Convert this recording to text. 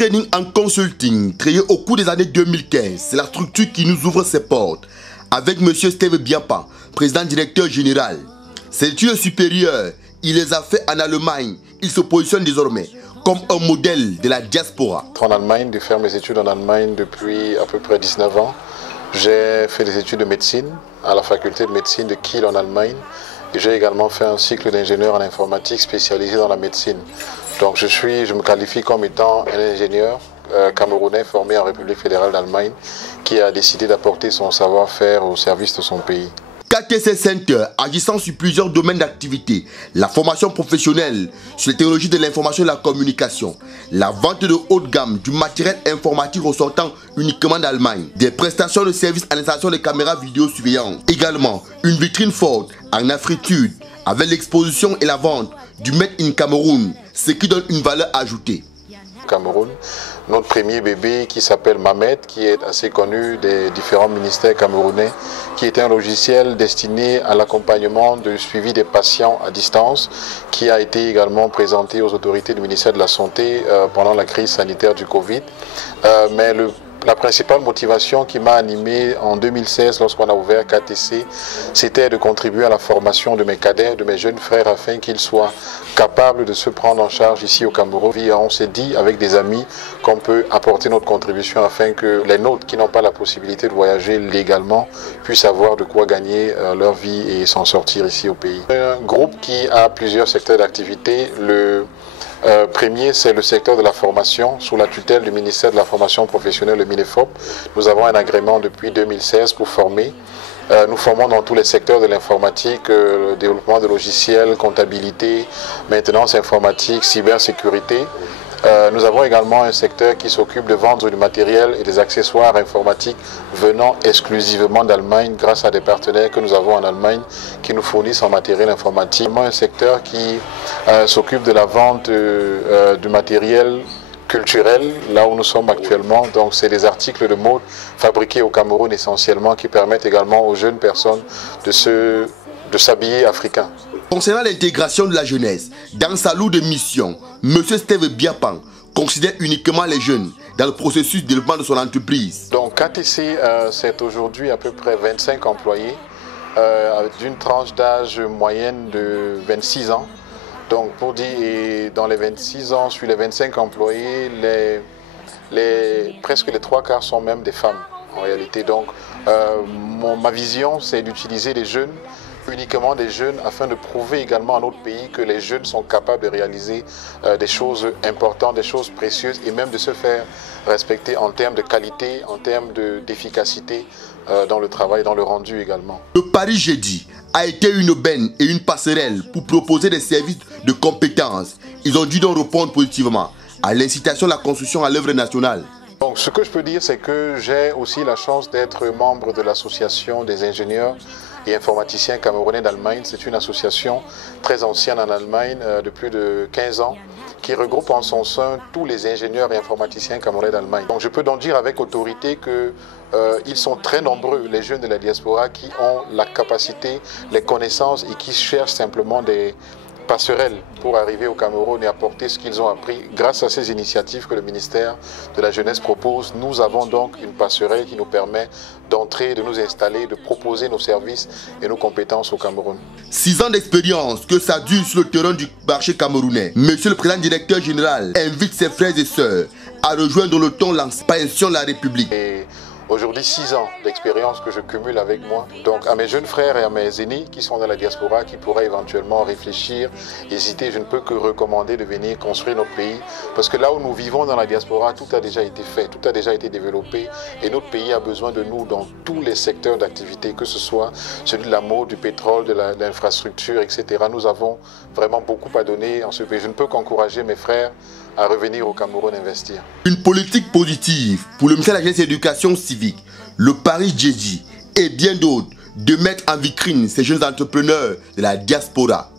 Training and Consulting, créé au cours des années 2015, c'est la structure qui nous ouvre ses portes. Avec M. Steve Biapan, président directeur général. Ses études supérieures, il les a fait en Allemagne. Il se positionne désormais comme un modèle de la diaspora. En Allemagne, de faire mes études en Allemagne depuis à peu près 19 ans. J'ai fait des études de médecine à la faculté de médecine de Kiel en Allemagne. J'ai également fait un cycle d'ingénieur en informatique spécialisé dans la médecine. Donc je me qualifie comme étant un ingénieur camerounais formé en République fédérale d'Allemagne qui a décidé d'apporter son savoir-faire au service de son pays. KTC Center, agissant sur plusieurs domaines d'activité, la formation professionnelle sur les technologies de l'information et de la communication, la vente de haut de gamme du matériel informatique ressortant uniquement d'Allemagne, des prestations de services en installation de caméras vidéosurveillance, également une vitrine forte en Afrique du Sud avec l'exposition et la vente du Made in Cameroun, ce qui donne une valeur ajoutée. Cameroun, notre premier bébé qui s'appelle Mamet, qui est assez connu des différents ministères camerounais, qui est un logiciel destiné à l'accompagnement de suivi des patients à distance, qui a été également présenté aux autorités du ministère de la Santé pendant la crise sanitaire du Covid. La principale motivation qui m'a animé en 2016 lorsqu'on a ouvert KTC, c'était de contribuer à la formation de mes cadets, de mes jeunes frères, afin qu'ils soient capables de se prendre en charge ici au Cameroun. Et on s'est dit avec des amis qu'on peut apporter notre contribution afin que les nôtres qui n'ont pas la possibilité de voyager légalement puissent avoir de quoi gagner leur vie et s'en sortir ici au pays. Un groupe qui a plusieurs secteurs d'activité. Le premier, c'est le secteur de la formation, sous la tutelle du ministère de la formation professionnelle, le MINEFOP. Nous avons un agrément depuis 2016 pour former. Nous formons dans tous les secteurs de l'informatique, le développement de logiciels, comptabilité, maintenance informatique, cybersécurité. Nous avons également un secteur qui s'occupe de vendre du matériel et des accessoires informatiques venant exclusivement d'Allemagne grâce à des partenaires que nous avons en Allemagne qui nous fournissent en matériel informatique. Nous avons un secteur qui s'occupe de la vente du matériel culturel, là où nous sommes actuellement. Donc c'est des articles de mode fabriqués au Cameroun essentiellement qui permettent également aux jeunes personnes de s'habiller africain. Concernant l'intégration de la jeunesse, dans sa lourde mission, M. Steve Biapan considère uniquement les jeunes dans le processus de développement de son entreprise. Donc KTC, c'est aujourd'hui à peu près 25 employés, d'une tranche d'âge moyenne de 26 ans. Donc pour dire, dans les 26 ans, sur les 25 employés, presque les 3/4 sont même des femmes en réalité. Donc ma vision, c'est d'utiliser les jeunes, uniquement des jeunes, afin de prouver également à notre pays que les jeunes sont capables de réaliser des choses importantes, des choses précieuses et même de se faire respecter en termes de qualité, en termes d'efficacité dans le travail, dans le rendu également. Le Paris Jeudi a été une aubaine et une passerelle pour proposer des services de compétences. Ils ont dû donc répondre positivement à l'incitation de la construction à l'œuvre nationale. Donc, ce que je peux dire, c'est que j'ai aussi la chance d'être membre de l'association des ingénieurs et informaticiens camerounais d'Allemagne. C'est une association très ancienne en Allemagne, de plus de 15 ans, qui regroupe en son sein tous les ingénieurs et informaticiens camerounais d'Allemagne. Donc je peux donc dire avec autorité qu'ils sont très nombreux, les jeunes de la diaspora, qui ont la capacité, les connaissances et qui cherchent simplement des passerelles pour arriver au Cameroun et apporter ce qu'ils ont appris. Grâce à ces initiatives que le ministère de la Jeunesse propose, nous avons donc une passerelle qui nous permet d'entrer, de nous installer, de proposer nos services et nos compétences au Cameroun. 6 ans d'expérience que ça dure sur le terrain du marché camerounais. Monsieur le président directeur général invite ses frères et sœurs à rejoindre le ton lancé par l'institution de la République. Aujourd'hui, 6 ans d'expérience que je cumule avec moi. Donc à mes jeunes frères et à mes aînés qui sont dans la diaspora, qui pourraient éventuellement réfléchir, hésiter, je ne peux que recommander de venir construire notre pays. Parce que là où nous vivons dans la diaspora, tout a déjà été fait, tout a déjà été développé. Et notre pays a besoin de nous dans tous les secteurs d'activité, que ce soit celui de la mode, du pétrole, de l'infrastructure, etc. Nous avons vraiment beaucoup à donner en ce pays. Je ne peux qu'encourager mes frères à revenir au Cameroun investir. Une politique positive pour le ministère de la Jeunesse et de l'Éducation civique, le Paris Jeudi et bien d'autres de mettre en vitrine ces jeunes entrepreneurs de la diaspora.